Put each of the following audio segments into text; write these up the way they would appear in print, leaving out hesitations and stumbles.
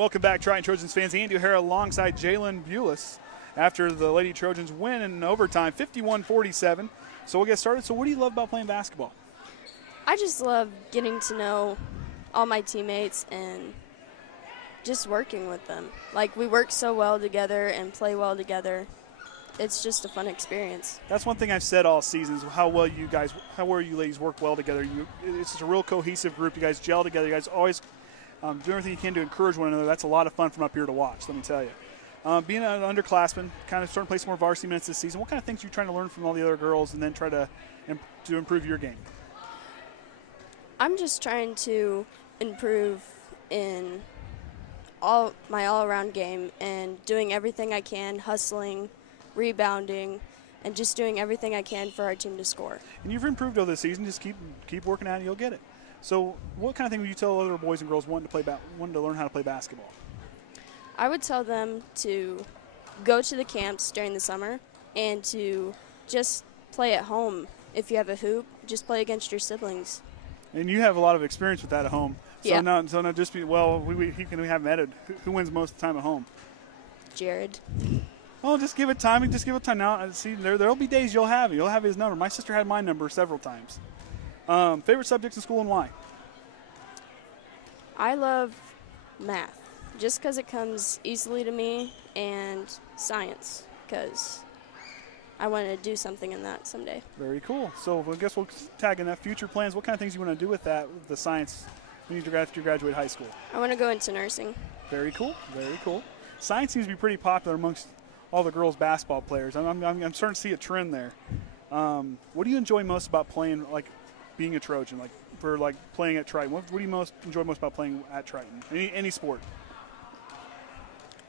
Welcome back, Triton Trojans fans. Andy O'Hara alongside Jaelyn Bules after the Lady Trojans win in overtime, 51-47. So we'll get started. So what do you love about playing basketball? I just love getting to know all my teammates and just working with them. Like, we work so well together and play well together. It's just a fun experience. That's one thing I've said all season is how well you ladies work well together. It's just a real cohesive group. You guys gel together. You guys always do everything you can to encourage one another. That's a lot of fun from up here to watch, let me tell you. Being an underclassman, kind of starting to play some more varsity minutes this season, what kind of things are you trying to learn from all the other girls and then try to improve your game? I'm just trying to improve in my all-around game and doing everything I can, hustling, rebounding, and just doing everything I can for our team to score. And you've improved over the season. Just keep working at it and you'll get it. So what kind of thing would you tell other boys and girls wanting to learn how to play basketball? I would tell them to go to the camps during the summer and to just play at home. If you have a hoop, just play against your siblings. And you have a lot of experience with that at home. So yeah. Not just be, we have met it. Who wins most of the time at home? Jared. Oh, just give it time. Just give it time now. See, there'll be days you'll have his number. My sister had my number several times. Favorite subjects in school and why? I love math just because it comes easily to me, and science because I want to do something in that someday. Very cool. So I guess we'll tag in that future plans. What kind of things you want to do with that, with the science, when you graduate high school? I want to go into nursing. Very cool. Very cool. Science seems to be pretty popular amongst all the girls basketball players. I'm starting to see a trend there. What do you enjoy most about playing, being a Trojan, playing at Triton? What do you enjoy most about playing at Triton? Any sport?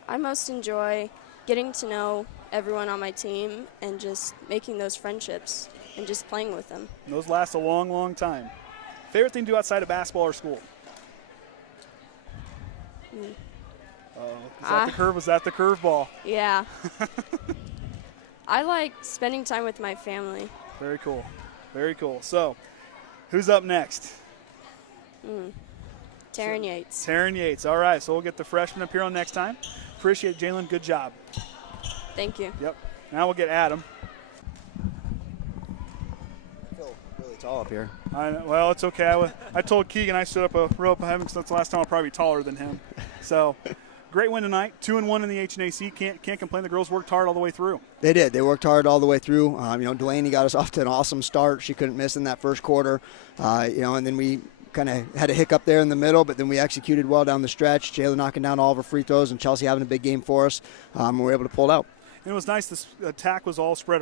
I most enjoy getting to know everyone on my team and just making those friendships and just playing with them. And those last a long, long time. Favorite thing to do outside of basketball or school? Was that the curveball? Yeah. I like spending time with my family. Very cool. Very cool. So, who's up next? Taryn Yates. Taryn Yates. All right, so we'll get the freshman up here on next time. Appreciate it, Jaelyn. Good job. Thank you. Yep. Now we'll get Adam. I feel really tall up here. Well, it's okay. I told Keegan I stood up a row behind him because that's the last time I'll probably be taller than him. So, great win tonight. 2-1 in the HNAC. Can't complain. The girls worked hard all the way through. They did. They worked hard all the way through. Delaney got us off to an awesome start. She couldn't miss in that first quarter. And then we kind of had a hiccup there in the middle, but then we executed well down the stretch. Jayla knocking down all of her free throws and Chelsea having a big game for us. We were able to pull it out. And it was nice. This attack was all spread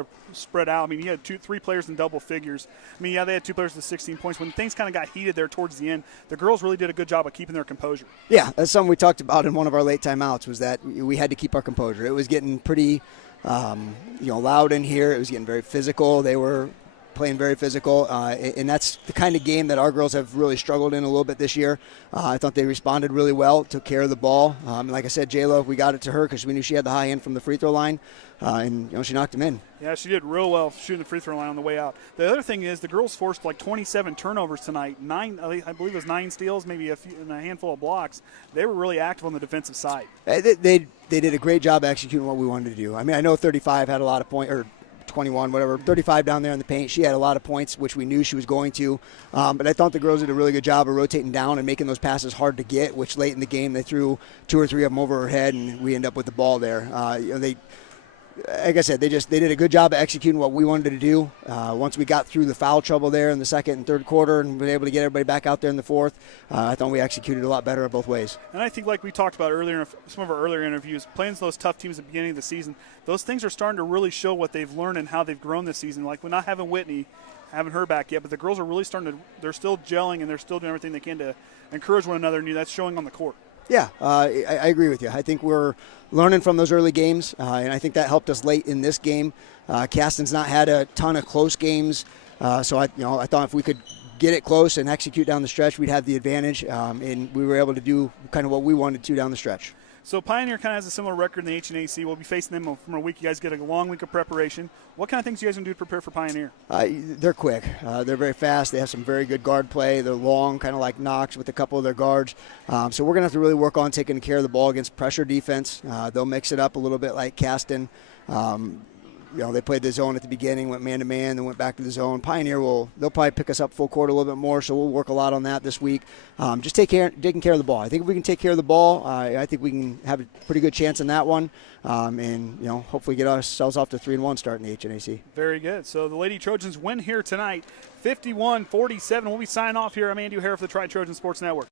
out. I mean, you had three players in double figures. I mean, they had 2 players with 16 points. When things kind of got heated there towards the end, the girls really did a good job of keeping their composure. Yeah, that's something we talked about in one of our late timeouts, was that we had to keep our composure. It was getting pretty, loud in here. It was getting very physical. They were playing very physical, and that's the kind of game that our girls have really struggled in a little bit this year. I thought they responded really well, took care of the ball. And like I said, J-Lo, we got it to her because we knew she had the high end from the free throw line, and she knocked them in. Yeah, she did real well shooting the free throw line on the way out. The other thing is the girls forced 27 turnovers tonight, I believe it was 9 steals, maybe a handful of blocks. They were really active on the defensive side. They did a great job executing what we wanted to do. I mean, I know 35 had a lot of points, or 21, whatever, 35 down there in the paint. She had a lot of points, which we knew she was going to. But I thought the girls did a really good job of rotating down and making those passes hard to get, which late in the game they threw 2 or 3 of them over her head, and we end up with the ball there. Like I said, they did a good job of executing what we wanted to do. Once we got through the foul trouble there in the second and third quarter and were able to get everybody back out there in the fourth, I thought we executed a lot better both ways. And I think, like we talked about earlier in some of our earlier interviews, playing those tough teams at the beginning of the season, those things are starting to really show what they've learned and how they've grown this season. Like we're not having Whitney, haven't her back yet, but the girls are really they're still gelling and they're still doing everything they can to encourage one another, and that's showing on the court. Yeah, I agree with you. I think we're learning from those early games, and I think that helped us late in this game. Caston's not had a ton of close games, so I thought if we could get it close and execute down the stretch, we'd have the advantage, and we were able to do kind of what we wanted to down the stretch. So Pioneer kind of has a similar record in the HNAC. We'll be facing them from a week. You guys get a long week of preparation. What kind of things do you guys going to do to prepare for Pioneer? They're quick. They're very fast. They have some very good guard play. They're long, kind of like Knox with a couple of their guards. So we're going to have to really work on taking care of the ball against pressure defense. They'll mix it up a little bit like Caston. They played the zone at the beginning, went man-to-man, then went back to the zone. Pioneer they'll probably pick us up full court a little bit more, so we'll work a lot on that this week. Just taking care of the ball. I think if we can take care of the ball, I think we can have a pretty good chance in that one, and hopefully get ourselves off to 3-1 start in the HNAC. Very good. So the Lady Trojans win here tonight, 51-47. We'll be signing off here. I'm Andy O'Hara for the Triton Trojan Sports Network.